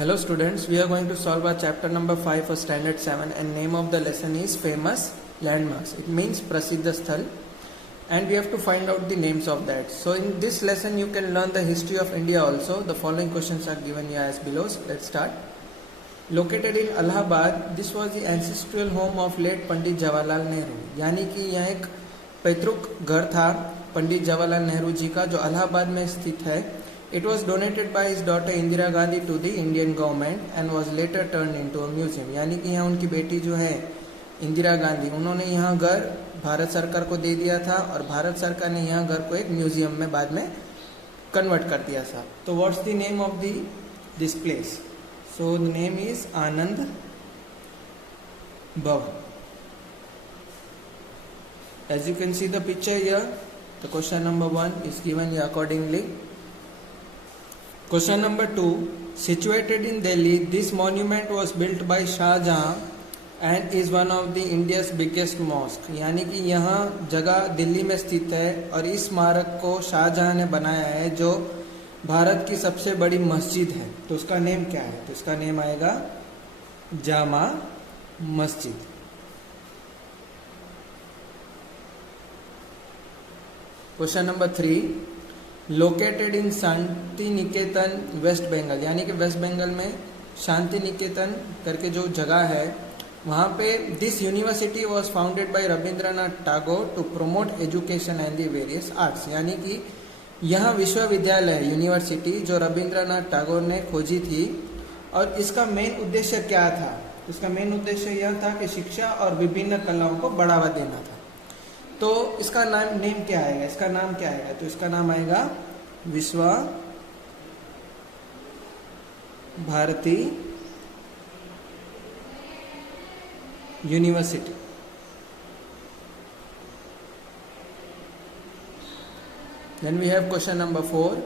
Hello students, we are going to solve our chapter number 5 for standard 7 and name of the lesson is famous landmarks. It means Prasiddha Sthal and we have to find out the names of that. So in this lesson you can learn the history of India also. The following questions are given here as below. So let's start. Located in Allahabad, this was the ancestral home of late Pandit Jawaharlal Nehru. यानी कि यहाँ एक पैतृक घर था पंडित जवाहरलाल नेहरू जी का जो इलाहाबाद में स्थित है. It was donated by his daughter Indira Gandhi to the Indian government and was later turned into a museum. यानी कि यहाँ उनकी बेटी जो है इंदिरा गांधी, उन्होंने यहाँ घर भारत सरकार को दे दिया था और भारत सरकार ने यहाँ घर को एक म्यूजियम में बाद में कन्वर्ट कर दिया था. तो what's the name of this place? So the name is Anand Bhavan. As you can see the picture here, the question number 1 is given here accordingly. Question number 2, situated in Delhi, this monument was built by Shah Jahan and is one of the India's biggest mosque. यानी कि यहाँ जगह दिल्ली में स्थित है और इस स्मारक को शाहजहां ने बनाया है जो भारत की सबसे बड़ी मस्जिद है. तो उसका नेम क्या है? तो इसका नेम आएगा Jama Masjid. Question number 3, located in Shantiniketan West Bengal, यानी कि वेस्ट बंगाल में शांति निकेतन करके जो जगह है वहाँ पे this university was founded by Rabindranath Tagore to promote education and the various arts. यानी कि यह विश्वविद्यालय है यूनिवर्सिटी जो रविंद्रनाथ टैगोर ने खोजी थी. और इसका मेन उद्देश्य क्या था? इसका मेन उद्देश्य यह था कि शिक्षा और विभिन्न कलाओं को बढ़ावा देना था. तो इसका नेम क्या आएगा? इसका नाम क्या आएगा? तो इसका नाम आएगा Vishwa Bharati university. Then we have question number 4,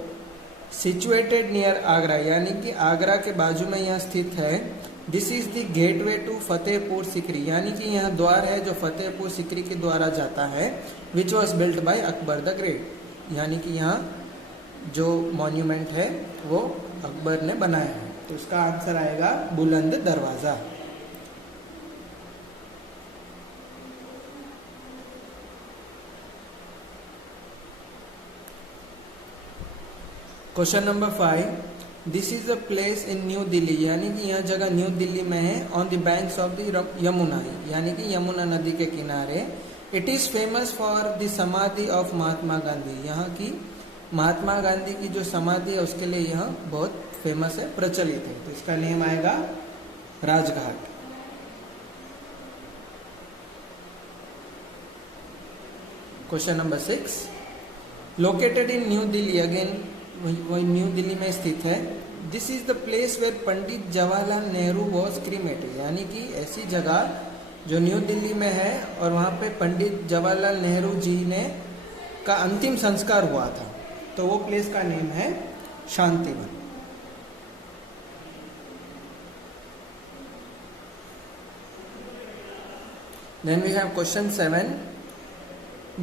situated near Agra, यानी कि आगरा के बाजू में यह स्थित है. This is the gateway to Fatehpur Sikri, यानी कि यह द्वार है जो फतेहपुर सिकरी के द्वारा जाता है. Which was built by Akbar the great, यानी कि यहाँ जो मॉन्यूमेंट है वो अकबर ने बनाया है. तो इसका आंसर आएगा बुलंद दरवाजा. Question number 5, this is a place in New Delhi, यानी कि यह जगह न्यू दिल्ली में है. On the banks of the Yamuna, यानी कि यमुना नदी के किनारे. It is famous for the समाधि ऑफ महात्मा गांधी, यहाँ की महात्मा गांधी की जो समाधि है उसके लिए यह बहुत फेमस है, प्रचलित है. तो इसका नेम आएगा Rajghat. Question number 6, located in New Delhi, again वही न्यू दिल्ली में स्थित है. This is the place where Pandit Jawaharlal Nehru was cremated, यानी कि ऐसी जगह जो न्यू दिल्ली में है और वहाँ पे पंडित जवाहरलाल नेहरू जी ने का अंतिम संस्कार हुआ था. तो वो प्लेस का नेम है Shantivan. Then we have question 7,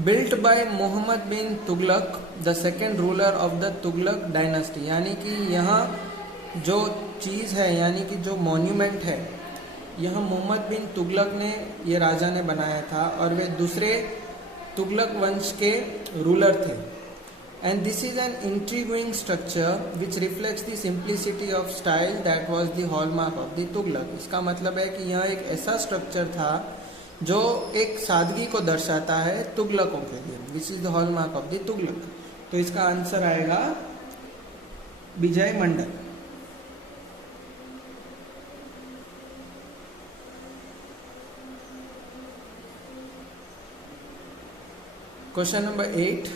built by Muhammad bin Tughlaq, the second ruler of the Tughlaq dynasty, यानी कि यहाँ जो चीज़ है यानी कि जो मॉन्यूमेंट है यह मोहम्मद बिन तुगलक ने ये राजा ने बनाया था और वे दूसरे तुगलक वंश के रूलर थे. And this is an intriguing structure which reflects the simplicity of style that was the hallmark of the Tughlaq. इसका मतलब है कि यह एक ऐसा स्ट्रक्चर था जो एक सादगी को दर्शाता है तुगलकों के लिए. This is the hallmark of the Tughlaq. तो इसका आंसर आएगा Vijay Mandal. Question number 8,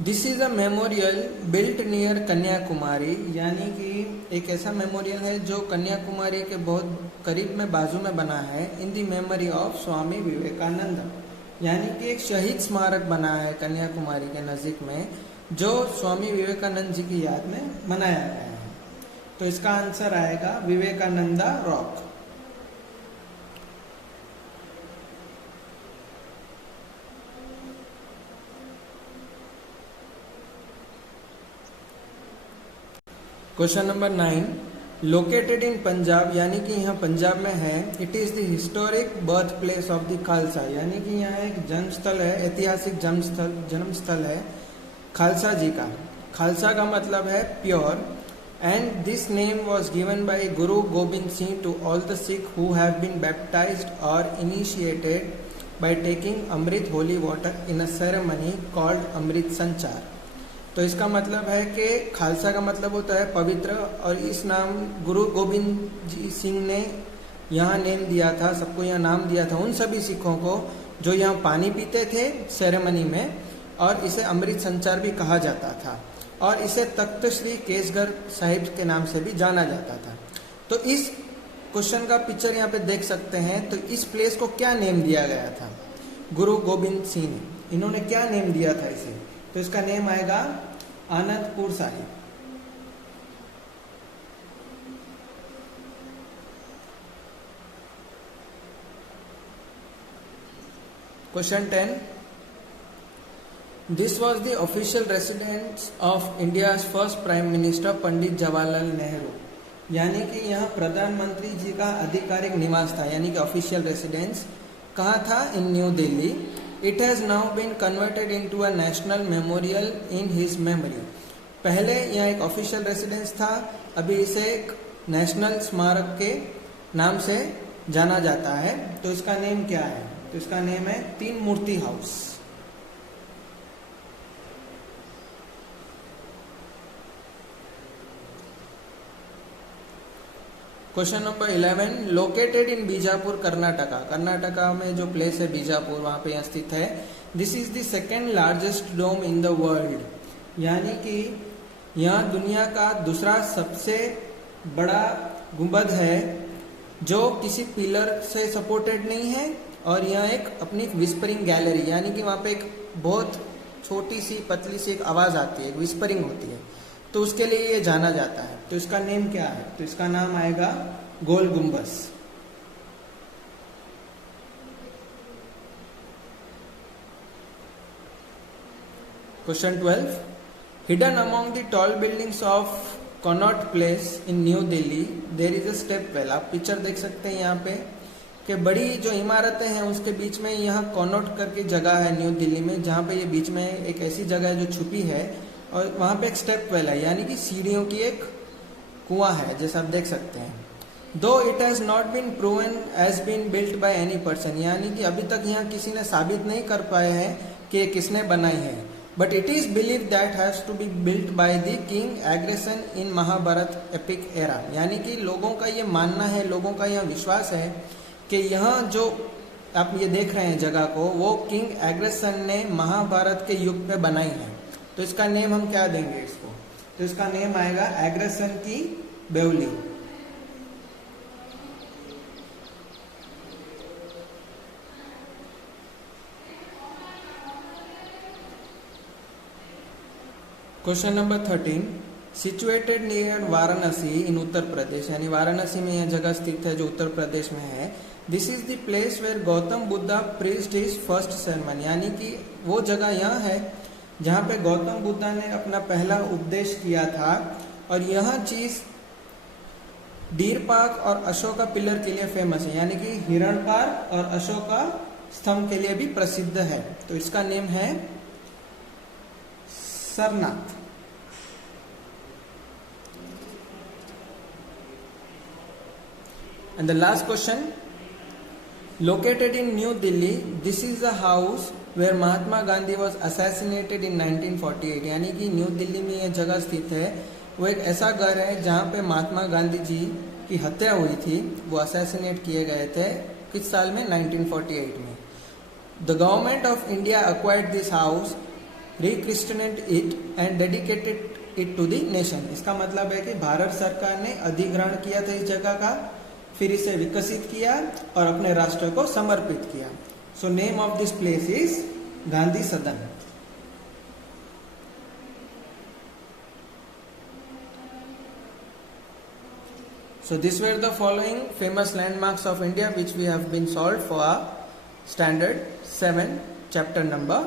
this is a memorial built near Kanyakumari, यानी कि एक ऐसा मेमोरियल है जो कन्याकुमारी के बहुत करीब में बाजू में बना है. In the memory of Swami Vivekananda, यानी कि एक शहीद स्मारक बना है कन्याकुमारी के नज़दीक में जो स्वामी विवेकानंद जी की याद में बनाया गया है. तो इसका आंसर आएगा Vivekananda rock. Question number 9, located in Punjab, यानी कि यहाँ पंजाब में है। It is the historic birth place of the Khalsa, यानी कि यहाँ एक जन्मस्थल है, ऐतिहासिक जन्मस्थल है खालसा जी का। खालसा का मतलब है pure, and this name was given by Guru Gobind Singh to all the Sikh who have been baptized और initiated by taking amrit holy water in a ceremony called Amrit Sanchar. तो इसका मतलब है कि खालसा का मतलब होता है पवित्र, और इस नाम गुरु गोबिंद जी सिंह ने यहाँ नेम दिया था, सबको यहाँ नाम दिया था, उन सभी सिखों को जो यहाँ पानी पीते थे सेरेमनी में, और इसे अमृत संचार भी कहा जाता था, और इसे तख्त श्री केसगढ़ साहिब के नाम से भी जाना जाता था। तो इस क्वेश्चन का पिक्चर यहाँ पे देख सकते हैं। तो इस प्लेस को क्या नेम दिया गया था? गुरु गोबिंद सिंह ने, इन्होंने क्या नेम दिया था इसे? तो इसका नेम आएगा Anandpur Sahib. Question 10, this was the official residence of India's first prime minister Pandit Jawaharlal Nehru, यानी कि यहाँ प्रधानमंत्री जी का आधिकारिक निवास था, यानी कि ऑफिशियल रेसिडेंस कहाँ था? In New Delhi. It has now been converted into a national memorial in his memory. पहले यहाँ एक ऑफिशियल रेसिडेंस था, अभी इसे एक नेशनल स्मारक के नाम से जाना जाता है। तो इसका नेम क्या है? तो इसका नेम है Teen Murti house. Question number 11, located in Bijapur Karnataka. Karnataka में जो प्लेस है बीजापुर, वहां पे स्थित है। This is the second largest dome in the world, यानी कि यहाँ दुनिया का दूसरा सबसे बड़ा गुंबद है जो किसी पिलर से सपोर्टेड नहीं है, और यहाँ एक अपनी विस्परिंग गैलरी, यानी कि वहाँ पे एक बहुत छोटी सी पतली सी एक आवाज आती है, विस्परिंग होती है, तो उसके लिए ये जाना जाता है। तो इसका नेम क्या है? तो इसका नाम आएगा Gol Gumbaz. Question 12, hidden among the tall buildings of Connaught Place in New Delhi there is a step well. आप पिक्चर देख सकते हैं यहाँ पे कि बड़ी जो इमारतें हैं उसके बीच में यहाँ कनॉट करके जगह है न्यू दिल्ली में, जहाँ पे ये बीच में एक ऐसी जगह है जो छुपी है, और वहां पे एक स्टेप वेल है, यानी कि सीढ़ियों की एक कुआं है, जैसा आप देख सकते हैं। Though it has not been proven as been built by any person, यानी कि अभी तक यहाँ किसी ने साबित नहीं कर पाए हैं कि ये किसने बनाई है, but it is believe that has to be built by the king Agrasen in Mahabharata epic era, यानी कि लोगों का ये मानना है, लोगों का यह विश्वास है कि यहाँ जो आप ये देख रहे हैं जगह को, वो किंग एग्रेसन ने महाभारत के युग में बनाई है। तो इसका नेम हम क्या देंगे इसको? तो इसका नेम आएगा Agrasen ki Baoli. Question number 13, situated near Varanasi in Uttar Pradesh, यानी वाराणसी में यह जगह स्थित है जो उत्तर प्रदेश में है। This is the place where Gautam Buddha preached his first sermon, यानी कि वो जगह यहाँ है जहाँ पे गौतम बुद्धा ने अपना पहला उपदेश किया था, और यह चीज डीर पार्क और अशोका पिलर के लिए फेमस है, यानी कि हिरण पार्क और अशोका स्तंभ के लिए भी प्रसिद्ध है। तो इसका नेम है Sarnath. And the last question, located in New Delhi, this is a house where Mahatma Gandhi was assassinated in 1948, यानी कि न्यू दिल्ली में यह जगह स्थित है। वो एक ऐसा घर है जहाँ पे महात्मा गांधी जी की हत्या हुई थी, वो असैसिनेट किए गए थे किस साल में? 1948 में। The government of India acquired this house, rechristened it and dedicated it to the nation. इसका मतलब है कि भारत सरकार ने अधिग्रहण किया था इस जगह का, फिर इसे विकसित किया और अपने राष्ट्र को समर्पित किया। So name of this place is Gandhi सदन। So these were the following famous landmarks of India which we have been solved for our standard 7 chapter number